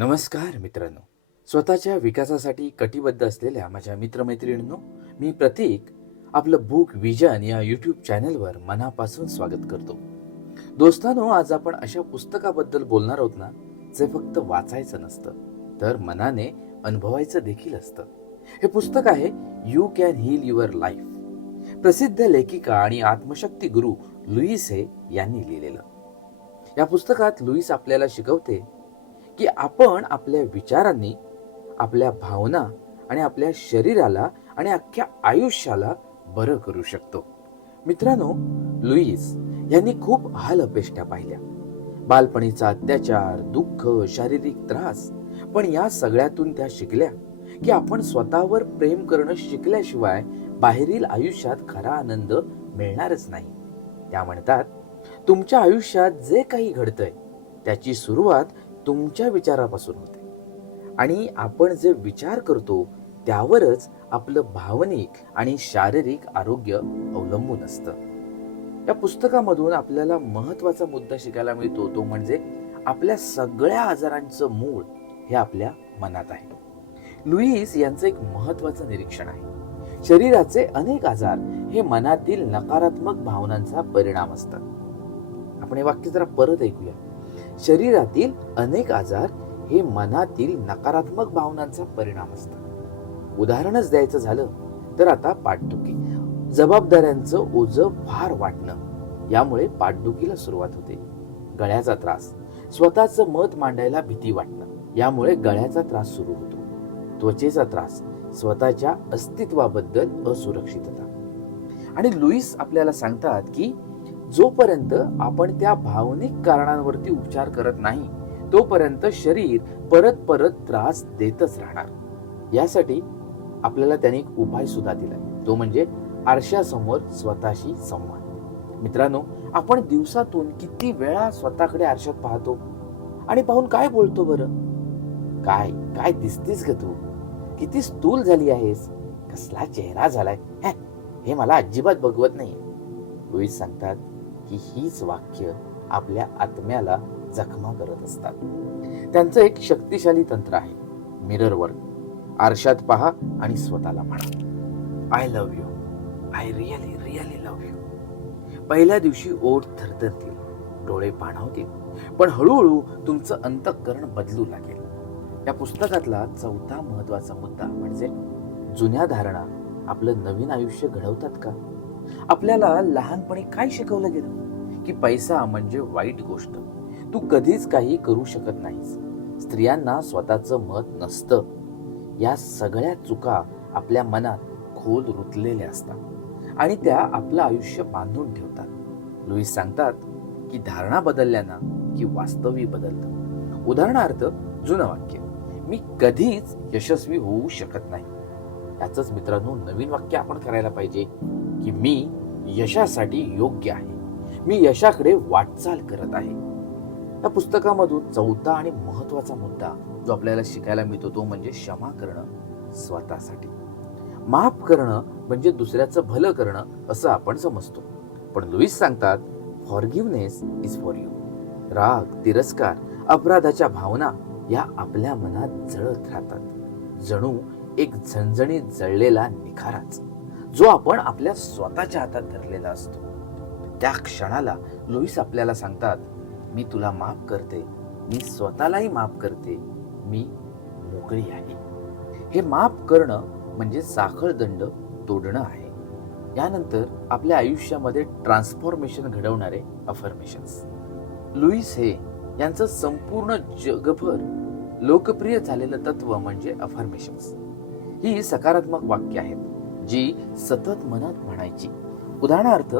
नमस्कार मित्रांनो. स्वतःच्या विकासासाठी कटिबद्ध असलेल्या माझ्या मित्रमैत्रिणींनो मी प्रतीक आपलं बुक विजन या यूट्यूब चॅनलवर मनापासून स्वागत करतो. दोस्तांनो आज आपण अशा पुस्तकाबद्दल बोलणार आहोत ना जे फक्त वाचायचं नसतं तर मनाने अनुभवायचं देखील असतं. हे पुस्तक आहे you can heal your life प्रसिद्ध लेखिका आणि आत्मशक्ती गुरु लुईस हे यांनी लिहिलेलं. या पुस्तकात लुईस आपल्याला शिकवते की आपण आपल्या विचारांनी आपल्या भावना आणि आपल्या शरीराला आणि अख्ख्या आयुष्याला बरं करू शकतो. मित्रांनो लुईस यांनी खूप हाल अपेष्टा पाहिल्या. बालपणीचा अत्याचार दुःख शारीरिक त्रास पण या सगळ्यातून त्या शिकल्या की आपण स्वतःवर प्रेम करणं शिकल्याशिवाय बाहेरील आयुष्यात खरा आनंद मिळणारच नाही. त्या म्हणतात तुमच्या आयुष्यात जे काही घडतंय त्याची सुरुवात तुमच्या विचारापासून होते. आणि आपण जे विचार करतो त्यावरच आपलं भावनिक आणि शारीरिक आरोग्य अवलंबून असतं. या पुस्तकामधून आपल्याला महत्त्वाचा मुद्दा शिकायला मिळतो तो म्हणजे आपल्या सगळ्या आजारांचं मूळ हे आपल्या मनात आहे. लुईस यांचं एक महत्वाचं निरीक्षण आहे. शरीराचे अनेक आजार हे मनातील नकारात्मक भावनांचा परिणाम असतात. आपण हे वाक्य जरा परत ऐकूया. शरीरातील अनेक आजार हे मनातील नकारात्मक भावनांचा परिणाम असतात. उदाहरणच द्यायचं झालं तर आता पाठदुखी. जबाबदाऱ्यांचं ओझं फार वाटणं यामुळे पाठदुखीला सुरुवात होते. गळ्याचा त्रास. स्वतःचं मत मांडायला भीती वाटणं. यामुळे गळ्याचा त्रास सुरू होतो. त्वचेचा त्रास. स्वतःच्या अस्तित्वाबद्दल असुरक्षितता. आणि लुईस आपल्याला सांगतात की जोपर्यंत आपण त्या भावनिक कारणांवरती उपचार करत नाही तोपर्यंत शरीर परत परत त्रास देतच राहणार. यासाठी आपल्याला त्याने एक उपाय सुद्धा दिला तो म्हणजे आरशासमोर स्वतःशी संवाद. मित्रांनो आपण दिवसातून किती वेळा स्वतःकडे आरशात पाहतो? आणि पाहून काय बोलतो बरं? काय काय दिसतीस ग तू? किती स्थूल झाली आहेस? कसला चेहरा झालाय? हे मला अजिबात बघवत नाही सांगतात की हीच वाक्य आपल्या आत्म्याला जखमा करत असतात. त्यांचं एक शक्तिशाली तंत्र आहे. मिरर वर्क आरशात पहा आणि स्वतःला म्हणा. I love you I really really love you पहिल्या दिवशी ओठ थरथरतील. डोळे पाणावतील. पण हळूहळू तुमचं अंतःकरण बदलू लागेल. या पुस्तकातला चौथा महत्त्वाचा मुद्दा म्हणजे जुन्या धारणा आपलं नवीन आयुष्य घडवतात का? आपल्याला लहानपणी काय शिकवलं गेलं? की पैसा म्हणजे वाईट गोष्ट. तू कधीच काही करू शकत नाहीस. स्त्रियांना स्वतःचं मत नसतं. या सगळ्या चुका आपल्या मनात खोल रुतलेल्या असतात आणि त्या आपलं आयुष्य बांधून ठेवतात. लुईस सांगतात की धारणा बदलल्यानं की वास्तवी बदलतं. उदाहरणार्थ जुनं वाक्य मी कधीच यशस्वी होऊ शकत नाही. याच मित्रांनो नवीन वाक्य आपण करायला पाहिजे. की मी यशासाठी योग्य आहे. मी यशाकडे वाटचाल करत आहे. या पुस्तकामधून चौथा आणि महत्त्वाचा मुद्दा जो आपल्याला शिकायला मिळतो तो म्हणजे क्षमा करणं स्वतःसाठी. माफ करणं म्हणजे दुसऱ्याचं भलं करणं असं आपण समजतो. पण लुईस सांगतात फॉरगिव्हनेस इज फॉर यू. राग तिरस्कार अपराधाच्या भावना या आपल्या मनात जळत राहतात. जणू एक झणझणीत जळलेला निखाराच. जो आपण आपल्या स्वतःच्या हातात धरलेला असतो. त्या क्षणाला लुईस आपल्याला सांगतात मी तुला माफ करते. मी स्वतःलाही माफ करते. मी मोकळी आहे. हे माफ करणं म्हणजे साखळ दंड तोडणं आहे. यानंतर आपल्या आयुष्यामध्ये ट्रान्सफॉर्मेशन घडवणारे अफर्मेशन्स लुईस हे यांचं संपूर्ण जगभर लोकप्रिय झालेलं तत्व म्हणजे अफर्मेशन्स ही सकारात्मक वाक्य आहेत. जी सतत मनात म्हणायची. उदाहरणार्थ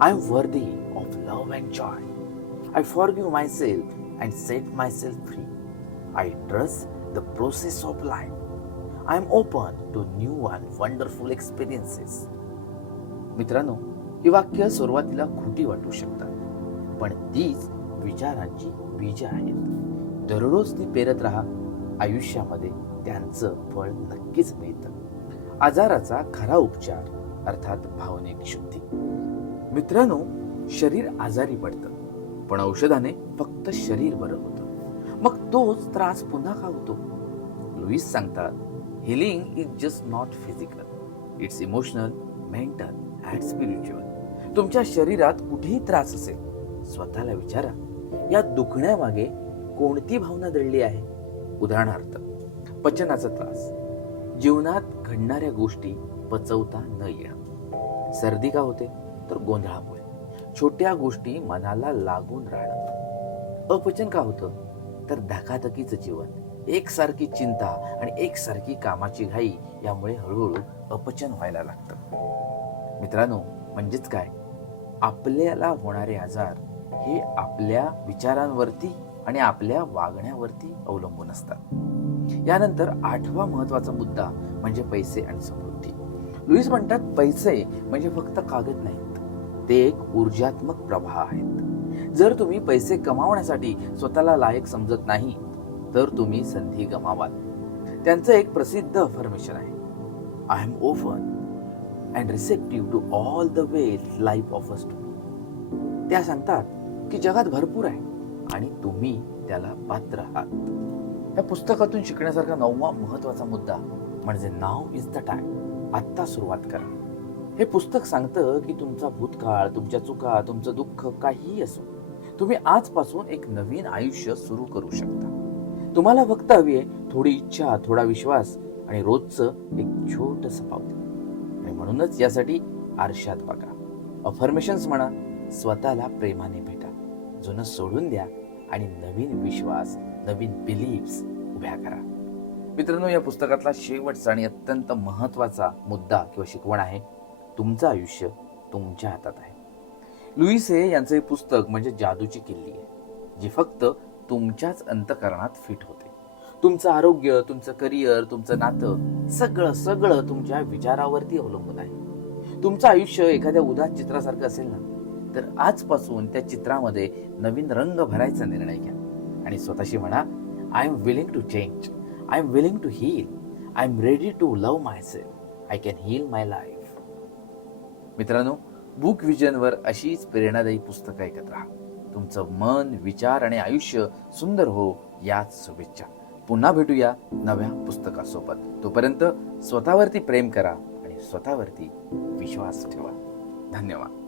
I am worthy of love and joy I forgive myself and set myself free I trust the process of life I am open to new and wonderful experiences मित्रांनो ही वाक्य सुरुवातीला खोटी वाटू शकतात पण तीच विचारांची बीज आहेत. दररोज ती पेरत राहा. आयुष्यामध्ये त्यांचं फळ नक्कीच मिळतं. आजाराचा खरा उपचार अर्थात भावनिक शुद्धी. मित्रांनो शरीर आजारी पडतं पण औषधाने फक्त शरीर बरं होतं. मग तोच त्रास पुन्हा का होतो? लुईस सांगतात healing is just not physical it's emotional mental and spiritual तुमच्या शरीरात कुठेही त्रास असेल स्वतःला विचारा या दुखण्यामागे कोणती भावना दडली आहे? उदाहरणार्थ पचनाचा त्रास. जीवनात घडणाऱ्या गोष्टी पचवता न येणं. सर्दी का होते? तर गोंधळामुळे. छोट्या गोष्टी मनाला लागून राहणं. अपचन का होतं? तर धकाधकीचं जीवन. एकसारखी चिंता आणि एकसारखी कामाची घाई यामुळे हळूहळू अपचन व्हायला लागतं. मित्रांनो म्हणजेच काय? आपल्याला होणारे आजार हे आपल्या विचारांवरती आणि आपल्या वागण्यावरती अवलंबून असतात. यानंतर आठवा महत्त्वाचा मुद्दा म्हणजे पैसे आणि समृद्धी. लुईस म्हणतात पैसे म्हणजे फक्त कागद नाहीत. ते एक ऊर्जात्मक प्रवाह आहेत. जर तुम्ही पैसे कमावण्यासाठी स्वतःला लायक समजत नाही तर तुम्ही संधी गमावाल. त्यांचं एक प्रसिद्ध अफर्मेशन आहे. I am open and receptive to all the way life offers to me त्या सांगतात की जगात भरपूर आहे आणि तुम्ही त्याला पात्र आहात. या पुस्तकातून शिकण्यासारखा नववा महत्त्वाचा मुद्दा म्हणजे नाव इज द टाइम आत्ता सुरुवात करा. हे पुस्तक सांगतं की तुमचा भूतकाळ तुमच्या चुका तुमचं दुःख काहीही असो तुम्ही आजपासून एक नवीन आयुष्य सुरू करू शकता. तुम्हाला फक्त हवी आहे थोडी इच्छा थोडा विश्वास आणि रोजचं एक छोटस पावलं आणि म्हणूनच यासाठी आरशात बघा. अफर्मेशन्स म्हणा स्वतःला प्रेमाने भेटा. जुनं सोडून द्या आणि नवीन विश्वास नवीन बिलीव्स उभ्या करा. मित्रांनो या पुस्तकातला शेवटचा आणि अत्यंत महत्त्वाचा मुद्दा किंवा शिकवण आहे तुमचं आयुष्य तुमच्या हातात आहे. लुईस हे यांचं हे पुस्तक म्हणजे जादूची किल्ली आहे जी फक्त तुमच्याच अंतकरणात फिट होते. तुमचं आरोग्य तुमचं करिअर तुमचं नातं सगळं सगळं तुमच्या विचारावरती अवलंबून आहे. तुमचं आयुष्य एखाद्या उदास चित्रासारखं असेल ना तर आजपासून त्या चित्रामध्ये नवीन रंग भरायचा निर्णय घ्या. आणि स्वतःशी म्हणा I am willing to change I am willing to heal I am ready to love my I I can heal my life मित्रांनो बुक विजनवर अशीच प्रेरणादायी पुस्तकं ऐकत राहा. तुमचं मन विचार आणि आयुष्य सुंदर हो याच शुभेच्छा. पुन्हा भेटूया नव्या पुस्तकासोबत. तोपर्यंत स्वतःवरती प्रेम करा आणि स्वतःवरती विश्वास ठेवा. धन्यवाद.